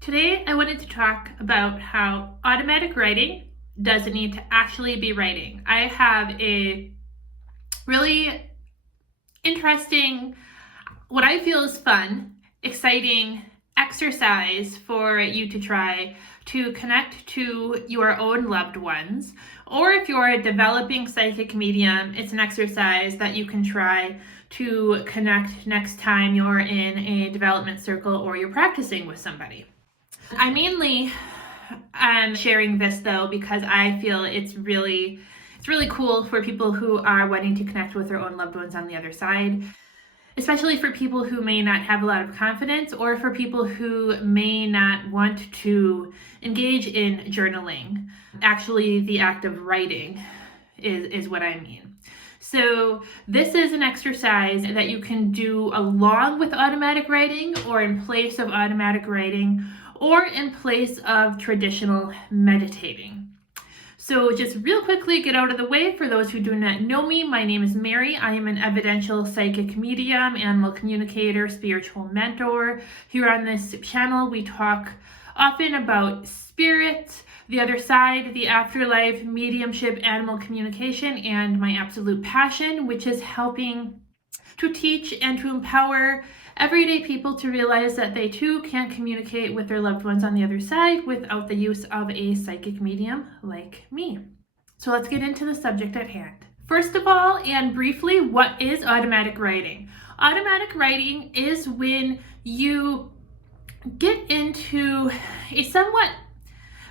Today, I wanted to talk about how automatic writing doesn't need to actually be writing. I have a really interesting, what I feel is fun, exciting exercise for you to try to connect to your own loved ones. Or if you're a developing psychic medium, it's an exercise that you can try to connect next time you're in a development circle or you're practicing with somebody. I mainly am sharing this though because I feel it's really cool for people who are wanting to connect with their own loved ones on the other side, especially for people who may not have a lot of confidence or for people who may not want to engage in journaling. Actually, the act of writing is what I mean. So this is an exercise that you can do along with automatic writing or in place of automatic writing or in place of traditional meditating. So just real quickly, get out of the way. For those who do not know me, my name is Mary. I am an evidential psychic medium, animal communicator, spiritual mentor. Here on this channel, we talk often about spirit, the other side, the afterlife, mediumship, animal communication, and my absolute passion, which is helping to teach and to empower everyday people to realize that they too can communicate with their loved ones on the other side without the use of a psychic medium like me. So let's get into the subject at hand. First of all, and briefly, what is automatic writing? Automatic writing is when you get into a somewhat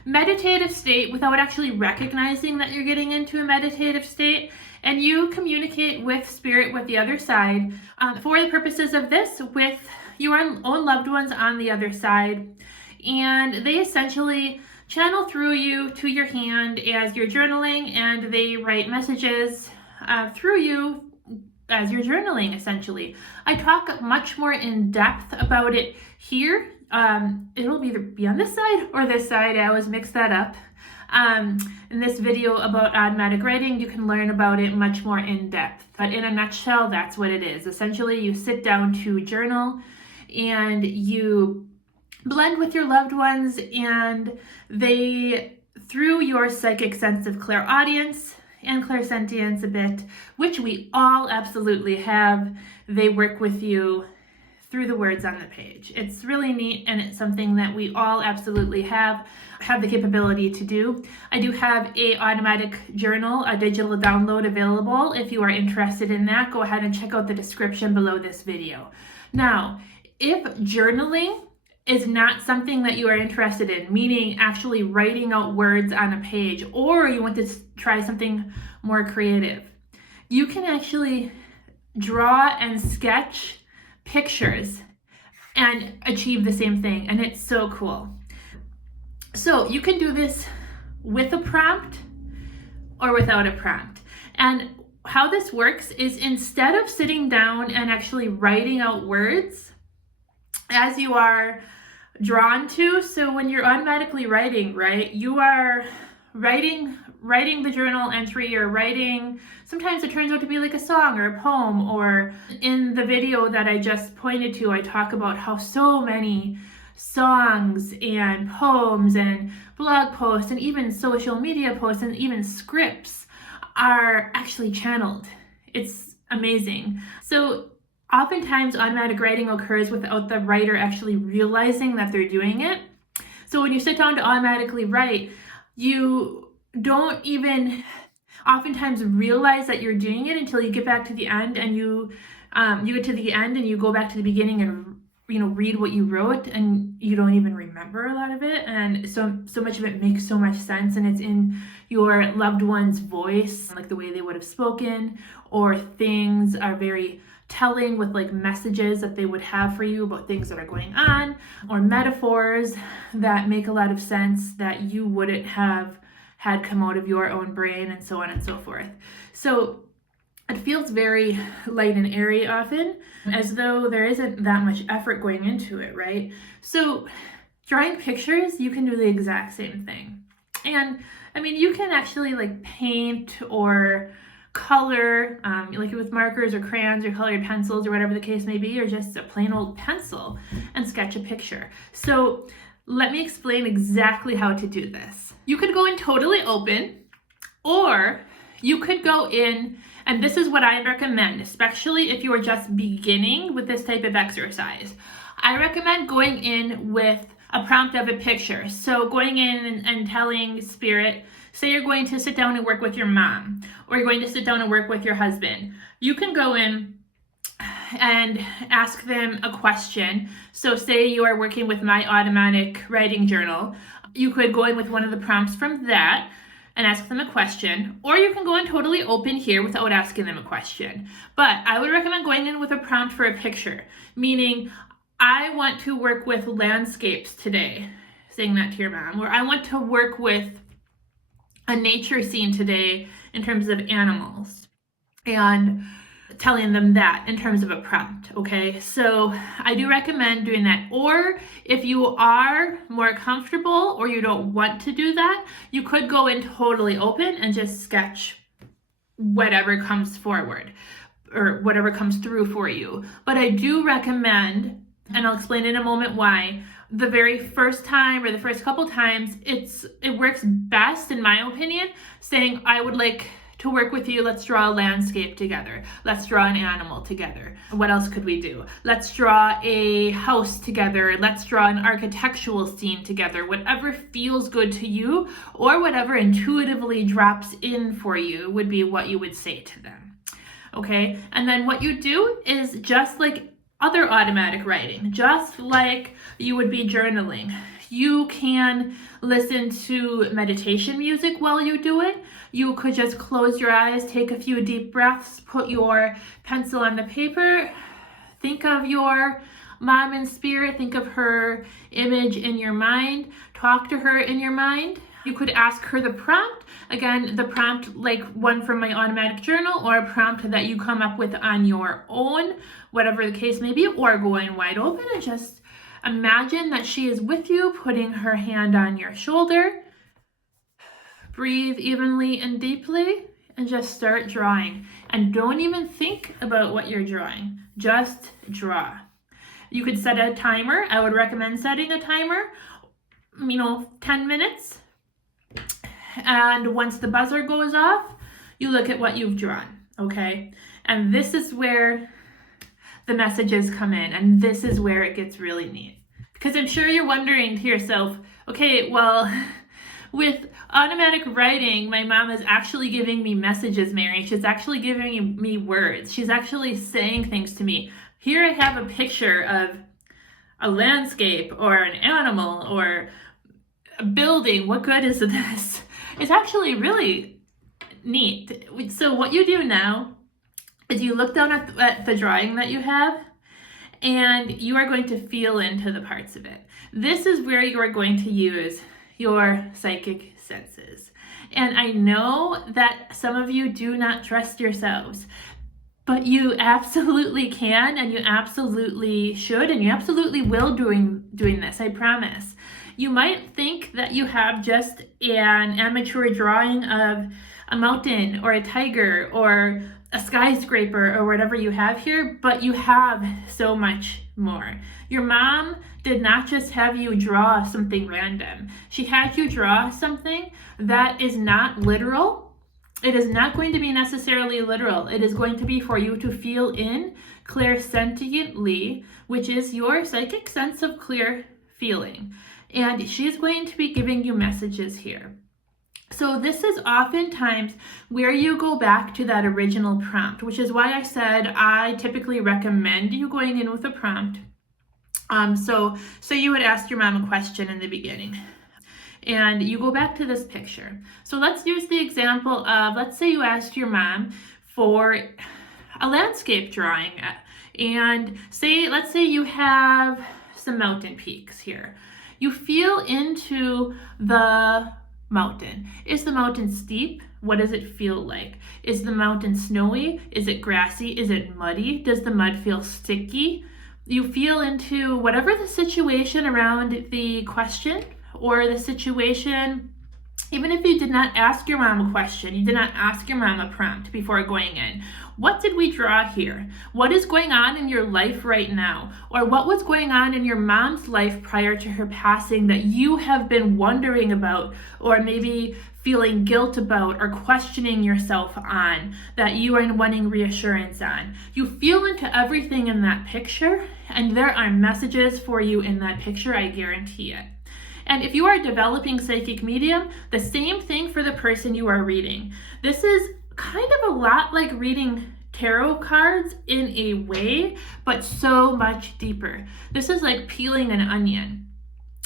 meditative state without actually recognizing that you're getting into a meditative state, and you communicate with spirit, with the other side, for the purposes of this, with your own loved ones on the other side, and they essentially channel through you to your hand as you're journaling, and they write messages through you as you're journaling, essentially. I talk much more in depth about it here. It'll either be on this side or this side. I always mix that up. In this video about automatic writing, you can learn about it much more in depth. But in a nutshell, that's what it is. Essentially, you sit down to journal and you blend with your loved ones, and they, through your psychic sense of clairaudience and clairsentience a bit, which we all absolutely have, they work with you through the words on the page. It's really neat, and it's something that we all absolutely have the capability to do. I do have a automatic journal, a digital download available. If you are interested in that, go ahead and check out the description below this video. Now, if journaling is not something that you are interested in, meaning actually writing out words on a page, or you want to try something more creative, you can actually draw and sketch pictures and achieve the same thing, and it's so cool. So you can do this with a prompt or without a prompt. And how this works is, instead of sitting down and actually writing out words as you are drawn to, so when you're automatically writing, right, you are writing the journal entry, or writing, sometimes it turns out to be like a song or a poem, or in the video that I just pointed to, I talk about how so many songs and poems and blog posts and even social media posts and even scripts are actually channeled. It's amazing. So oftentimes automatic writing occurs without the writer actually realizing that they're doing it. So when you sit down to automatically write, you don't even oftentimes realize that you're doing it until you get back to the end, and you get to the end and you go back to the beginning and read what you wrote, and you don't even remember a lot of it, and so much of it makes so much sense, and it's in your loved one's voice, like the way they would have spoken, or things are very telling with like messages that they would have for you about things that are going on, or metaphors that make a lot of sense that you wouldn't have had come out of your own brain, and so on and so forth. So it feels very light and airy often, as though there isn't that much effort going into it, right? So drawing pictures, you can do the exact same thing. And I mean, you can actually like paint or color, like with markers or crayons or colored pencils or whatever the case may be, or just a plain old pencil, and sketch a picture. So Let me explain exactly how to do this. You could go in totally open, or you could go in, and this is what I recommend, especially if you are just beginning with this type of exercise. I recommend going in with a prompt of a picture. So going in and telling spirit, say you're going to sit down and work with your mom, or you're going to sit down and work with your husband. You can go in and ask them a question. So say you are working with my automatic writing journal. You could go in with one of the prompts from that and ask them a question, or you can go in totally open here without asking them a question. But I would recommend going in with a prompt for a picture, meaning I want to work with landscapes today, saying that to your mom, or I want to work with a nature scene today in terms of animals, and telling them that in terms of a prompt, okay? So I do recommend doing that. Or if you are more comfortable or you don't want to do that, you could go in totally open and just sketch whatever comes forward or whatever comes through for you. But I do recommend, and I'll explain in a moment why, the very first time or the first couple times, it works best, in my opinion, saying, I would like to work with you. Let's draw a landscape together. Let's draw an animal together. What else could we do? Let's draw a house together. Let's draw an architectural scene together. Whatever feels good to you or whatever intuitively drops in for you would be what you would say to them. Okay? And then what you do is just like other automatic writing, just like you would be journaling. You can listen to meditation music while you do it. You could just close your eyes, take a few deep breaths, put your pencil on the paper, think of your mom in spirit, think of her image in your mind, talk to her in your mind. You could ask her the prompt. Again, the prompt like one from my automatic journal, or a prompt that you come up with on your own, whatever the case may be, or going wide open and just imagine that she is with you, putting her hand on your shoulder. Breathe evenly and deeply and just start drawing. And don't even think about what you're drawing. Just draw. You could set a timer. I would recommend setting a timer, 10 minutes. And once the buzzer goes off, you look at what you've drawn, okay? And this is where the messages come in, and this is where it gets really neat. Because I'm sure you're wondering to yourself, okay, well, with automatic writing, my mom is actually giving me messages, Mary. She's actually giving me words. She's actually saying things to me. Here I have a picture of a landscape or an animal or a building. What good is this? It's actually really neat. So what you do now is you look down at the drawing that you have, and you are going to feel into the parts of it. This is where you are going to use your psychic senses. And I know that some of you do not trust yourselves, but you absolutely can, and you absolutely should, and you absolutely will doing this, I promise. You might think that you have just an amateur drawing of a mountain or a tiger or a skyscraper or whatever you have here, but you have so much more. Your mom did not just have you draw something random. She had you draw something that is not literal. It is not going to be necessarily literal. It is going to be for you to feel in clairsentiently, which is your psychic sense of clear feeling. And she's going to be giving you messages here. So this is oftentimes where you go back to that original prompt, which is why I said I typically recommend you going in with a prompt. So you would ask your mom a question in the beginning, and you go back to this picture. So let's use the example of, let's say you asked your mom for a landscape drawing, and let's say you have some mountain peaks here. You feel into the mountain. Is the mountain steep? What does it feel like? Is the mountain snowy? Is it grassy? Is it muddy? Does the mud feel sticky? You feel into whatever the situation around the question or the situation Even if you did not ask your mom a question, you did not ask your mom a prompt before going in. What did we draw here? What is going on in your life right now? Or what was going on in your mom's life prior to her passing that you have been wondering about, or maybe feeling guilt about, or questioning yourself on, that you are wanting reassurance on? You feel into everything in that picture, and there are messages for you in that picture, I guarantee it. And if you are a developing psychic medium, the same thing for the person you are reading. This is kind of a lot like reading tarot cards in a way, but so much deeper. This is like peeling an onion.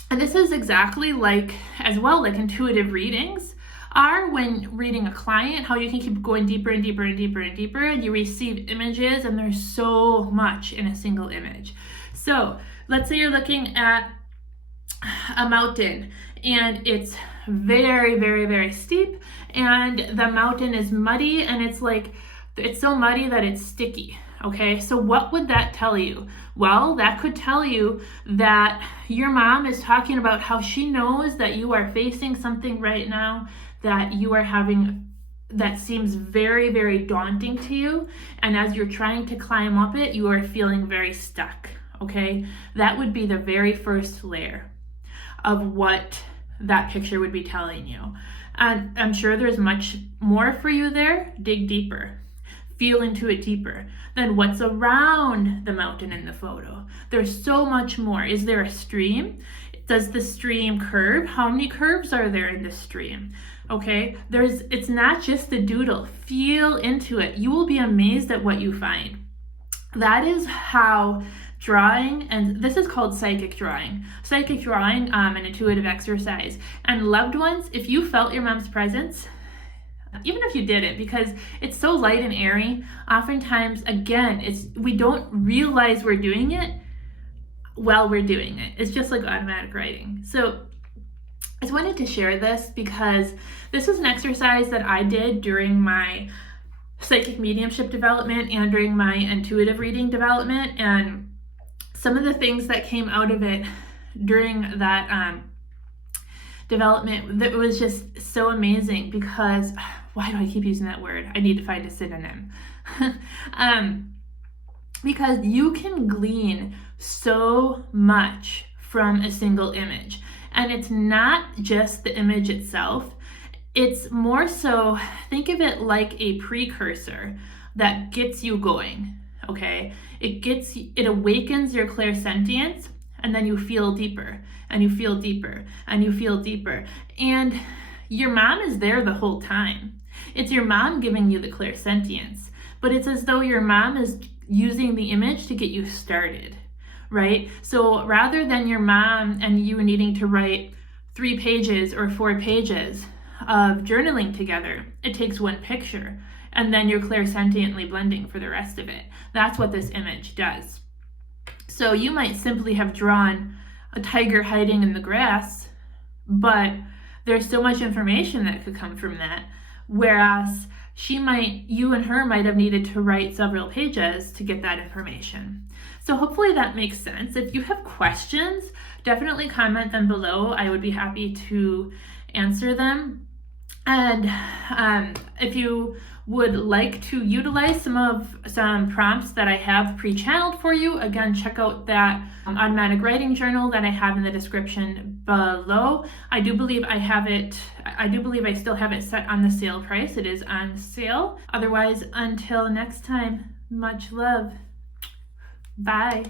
And this is exactly like, as well, like intuitive readings are when reading a client, how you can keep going deeper and deeper and deeper and deeper, and you receive images, and there's so much in a single image. So let's say you're looking at a mountain, and it's very, very, very steep, and the mountain is muddy, and it's so muddy that it's sticky. Okay, so what would that tell you? Well, that could tell you that your mom is talking about how she knows that you are facing something right now that you are having that seems very, very daunting to you, and as you're trying to climb up it, you are feeling very stuck. Okay, that would be the very first layer of what that picture would be telling you. And I'm sure there's much more for you there. Dig deeper. Feel into it deeper. Then what's around the mountain in the photo? There's so much more. Is there a stream? Does the stream curve? How many curves are there in the stream? Okay, it's not just the doodle. Feel into it. You will be amazed at what you find. That is how drawing, and this is called psychic drawing, an intuitive exercise. And loved ones, if you felt your mom's presence, even if you didn't, because it's so light and airy, oftentimes, again, we don't realize we're doing it while we're doing it. It's just like automatic writing. So I just wanted to share this because this is an exercise that I did during my psychic mediumship development and during my intuitive reading development, and some of the things that came out of it during that development, that was just so amazing. Because why do I keep using that word? I need to find a synonym. Because you can glean so much from a single image, and it's not just the image itself. It's more so, think of it like a precursor that gets you going. Okay, it awakens your clairsentience, and then you feel deeper, and you feel deeper, and you feel deeper. And your mom is there the whole time. It's your mom giving you the clairsentience, but it's as though your mom is using the image to get you started, right? So rather than your mom and you needing to write 3 pages or 4 pages of journaling together, it takes one picture, and then you're clairsentiently blending for the rest of it. That's what this image does. So you might simply have drawn a tiger hiding in the grass, but there's so much information that could come from that. Whereas you and her might have needed to write several pages to get that information. So hopefully that makes sense. If you have questions, definitely comment them below. I would be happy to answer them. And if you would like to utilize some prompts that I have pre-channeled for you, again, check out that automatic writing journal that I have in the description below. I do believe I still have it set on the sale price. It is on sale. Otherwise, until next time, much love. Bye.